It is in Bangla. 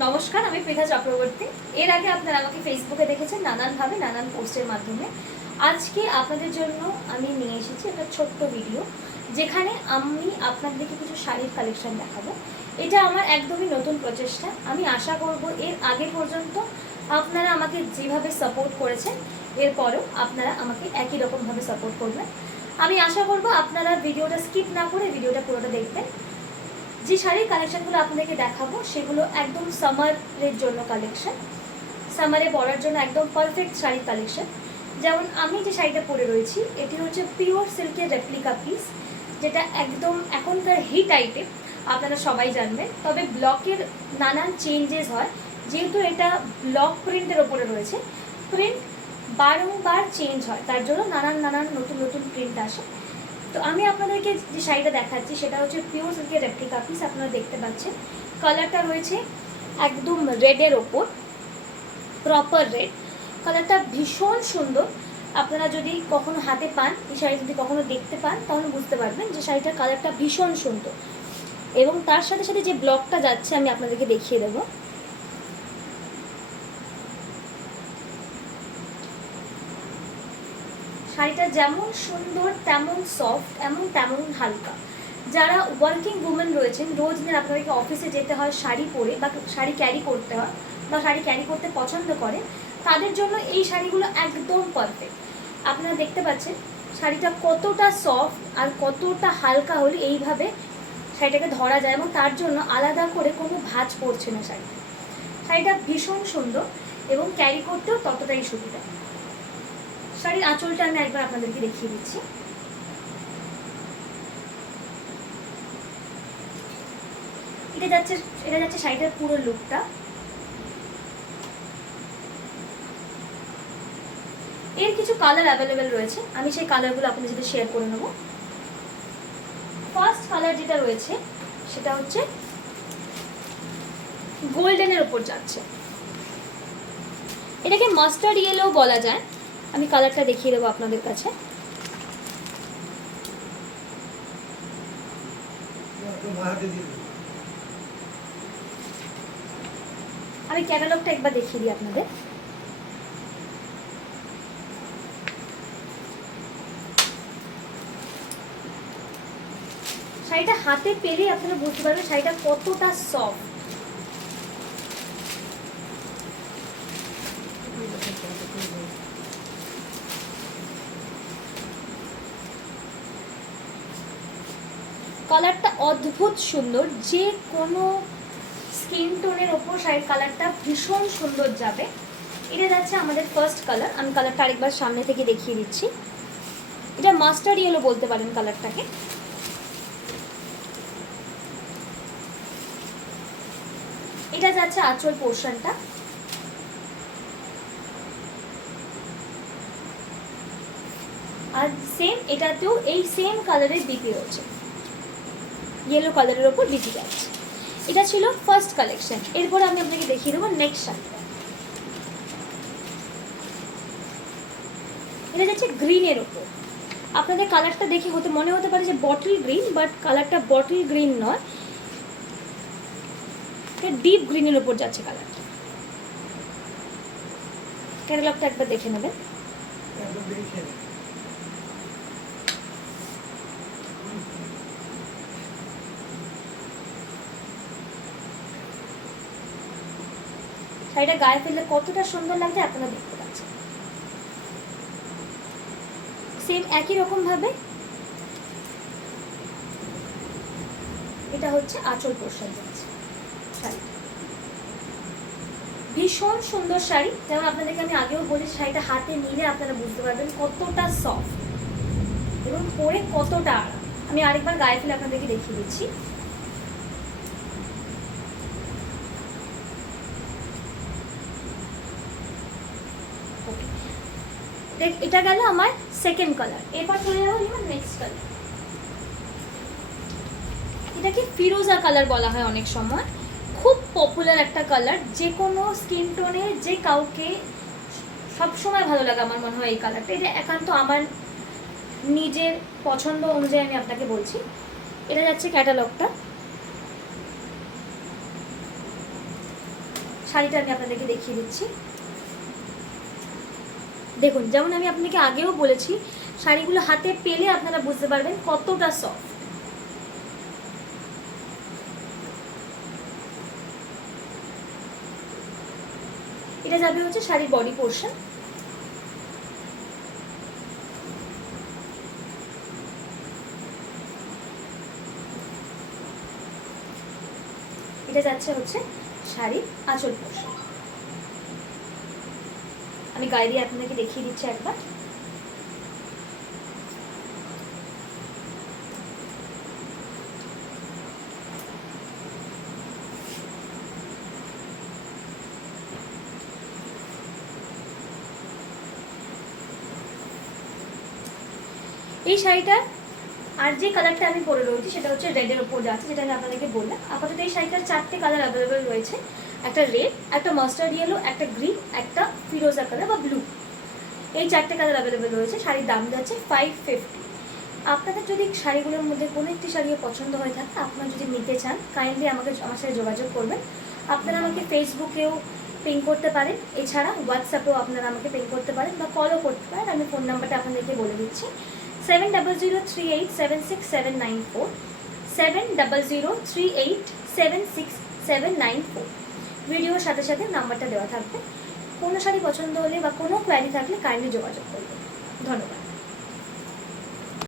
নমস্কার, আমি পৃথা চক্রবর্তী। এর আগে আপনারা আমাকে ফেসবুকে দেখেছেন নানানভাবে, নানান পোস্টের মাধ্যমে। আজকে আপনাদের জন্য আমি নিয়ে এসেছি একটা ছোট্ট ভিডিও, যেখানে আমি আপনাদেরকে কিছু শাড়ির কালেকশন দেখাবো। এটা আমার একদমই নতুন প্রচেষ্টা। আমি আশা করব এর আগে পর্যন্ত আপনারা আমাকে যেভাবে সাপোর্ট করেছেন, এরপরেও আপনারা আমাকে একই রকমভাবে সাপোর্ট করবেন। আমি আশা করব আপনারা ভিডিওটা স্কিপ না করে ভিডিওটা পুরোটা দেখবেন। যে শাড়ির কালেকশনগুলো আপনাদেরকে দেখাবো সেগুলো একদম সামারের জন্য কালেকশন, সামারে পরার জন্য একদম পারফেক্ট শাড়ির কালেকশন। যেমন আমি যে শাড়িটা পরে রয়েছি, এটি হচ্ছে পিওর সিল্কের রেপ্লিকা পিস, যেটা একদম এখনকার হিট আইটেম, আপনারা সবাই জানবেন। তবে ব্লকের নানান চেঞ্জেস হয়, যেহেতু এটা ব্লক প্রিন্টের ওপরে রয়েছে, প্রিন্ট বারংবার চেঞ্জ হয়, তার জন্য নানান নতুন নতুন প্রিন্ট আসে। তো আমি আপনাদেরকে যে শাড়িটা দেখাচ্ছি সেটা হচ্ছে পিওর সিল্কের রেপ্লিকা পিস। আপনারা দেখতে পাচ্ছেন কালারটা রয়েছে একদম রেডের ওপর, প্রপার রেড। কালারটা ভীষণ সুন্দর। আপনারা যদি কখনো হাতে পান, এই শাড়ি যদি কখনো দেখতে পান, তাহলে বুঝতে পারবেন যে শাড়িটার কালারটা ভীষণ সুন্দর। এবং তার সাথে সাথে যে ব্লকটা যাচ্ছে আমি আপনাদেরকে দেখিয়ে দেবো। শাড়িটা যেমন সুন্দর তেমন সফট, তেমন হালকা। যারা ওয়ার্কিং উমেন রয়েছেন, রোজ দিন আপনাদেরকে অফিসে যেতে হয় শাড়ি পরে, বা শাড়ি ক্যারি করতে হয়, বা শাড়ি ক্যারি করতে পছন্দ করে, তাদের জন্য এই শাড়িগুলো একদম পারফেক্ট। আপনারা দেখতে পাচ্ছেন শাড়িটা কতটা সফট আর কতটা হালকা হলে এইভাবে শাড়িটাকে ধরা যায়, এবং তার জন্য আলাদা করে কোনো ভাঁজ পড়ছে না শাড়িটা। শাড়িটা ভীষণ সুন্দর এবং ক্যারি করতেও ততটাই সুবিধা। শাড়ির আঁচলটা আমি একবার আপনাদেরকে দেখিয়ে দিচ্ছি। এটা যাচ্ছে শাড়িটার পুরো লুকটা। এর কিছু কালার অ্যাভেলেবেল রয়েছে, আমি সেই কালারগুলো আপনাদের সাথে শেয়ার করে নেব। ফার্স্ট কালার যেটা রয়েছে সেটা হচ্ছে গোল্ডেনের ওপর যাচ্ছে। এটাকে মাস্টার্ড ইয়েলো বলা যায়। আমি কালারটা দেখিয়ে দেবো আপনাদের কাছে। আমি ক্যাটালগটা একবার দেখিয়ে দিই আপনাদের। শাড়িটা হাতে পেলে আপনারা বুঝতে পারবেন শাড়িটা কতটা সফট। কালারটা অদ্ভুত সুন্দর, যে কোনো স্কিন টোনের ওপর শাড়ির কালারটা ভীষণ সুন্দর যাবে। এটা যাচ্ছে আমাদের ফার্স্ট কালার। আমি কালারটা আরেকবার সামনে থেকে দেখিয়ে দিচ্ছি। এটা মাস্টার্ড ইয়েলো বলতে পারেন কালারটাকে। এটা যাচ্ছে আঁচল পোর্শনটা। আর সেম এটাতেও এই সেম কালারের বিপি রয়েছে, ইয়েলো কালারের ওপর বিপি যাচ্ছে। এটা ছিল ফার্স্ট কালেকশন। এরপরে আমি আপনাকে দেখিয়ে দেবো নেক্সট শাড়িটা। এটা যাচ্ছে গ্রিনের ওপর। আপনাদের কালারটা দেখে মনে হতে পারে যে বটল গ্রিন, বাট কালারটা বটল গ্রিন নয়, ডিপ গ্রিনের ওপর যাচ্ছে কালারটা। ক্যাটালগটা একবার দেখে নেবেন। শাড়িটা গায়ে ফেললে কতটা সুন্দর লাগছে আপনারা দেখতে পাচ্ছেন। সেম একই রকম ভাবে এটা হচ্ছে আঁচল পোর্শন যাচ্ছে। শাড়ি ভীষণ সুন্দর শাড়ি। যেমন আপনাদেরকে আমি আগেও বলি, শাড়িটা হাতে নিলে আপনারা বুঝতে পারবেন কতটা সফট এবং পরে কতটা আরাম। আমি আরেকবার গায়ে ফেলে আপনাদেরকে দেখিয়ে দিচ্ছি। এটা গেল আমার সেকেন্ড কালার। এরপর চলে যাবো আমার নেক্সট কালার। এটাকে ফিরোজা কালার বলা হয় অনেক সময়। খুব পপুলার একটা কালার, যে কোনো স্কিন টোনে যে কাউকে সবসময় ভালো লাগে আমার মনে হয় এই কালারটা। এটা একান্ত আমার নিজের পছন্দ অনুযায়ী আমি আপনাকে বলছি। এটা যাচ্ছে ক্যাটালগটা। শাড়িটা আমি আপনাদেরকে দেখিয়ে দিচ্ছি। দেখুন, যেমন আমি আপনাকে আগেও বলেছি, শাড়িগুলো হাতে পেলে আপনারা বুঝতে পারবেন কতটা সফট। এটা যাবে হচ্ছে শাড়ির বডি পোর্শন। এটা যাচ্ছে হচ্ছে শাড়ির আঁচল পোর্শন। আমি গায়ে দিয়ে আপনাদেরকে দেখিয়ে দিচ্ছি একবার। এই শাড়িটার আর যে কালারটা আমি পরে রয়েছি সেটা হচ্ছে রেডের ওপর যাচ্ছে, যেটা আমি আপনাদেরকে বললাম। আপাতত এই শাড়িটার 4টে কালার অ্যাভেলেবেল রয়েছে, একটা রেড, একটা মাস্টার্ড ইয়েলো, একটা গ্রিন, একটা ফিরোজা কালার বা ব্লু। এই 4টে কালার অ্যাভেলেবেল রয়েছে। শাড়ির দাম যাচ্ছে 550। আপনাদের যদি শাড়িগুলোর মধ্যে কোনো একটি শাড়িও পছন্দ হয়ে থাকে, আপনারা যদি নিতে চান, কাইন্ডলি আমার সাথে যোগাযোগ করবেন। আপনারা আমাকে ফেসবুকেও পিং করতে পারেন, এছাড়া হোয়াটসঅ্যাপেও আপনারা আমাকে পিং করতে পারেন বা কলও করতে পারেন। আমি ফোন নাম্বারটা আপনাদেরকে বলে দিচ্ছি, 7003876794, 7003876794। ভিডিওর সাথে সাথে নাম্বারটা দেওয়া থাকবে। কোনো শাড়ি পছন্দ হলে বা কোনো কোয়ারি থাকলে কাইন্ডলি যোগাযোগ করবেন। ধন্যবাদ।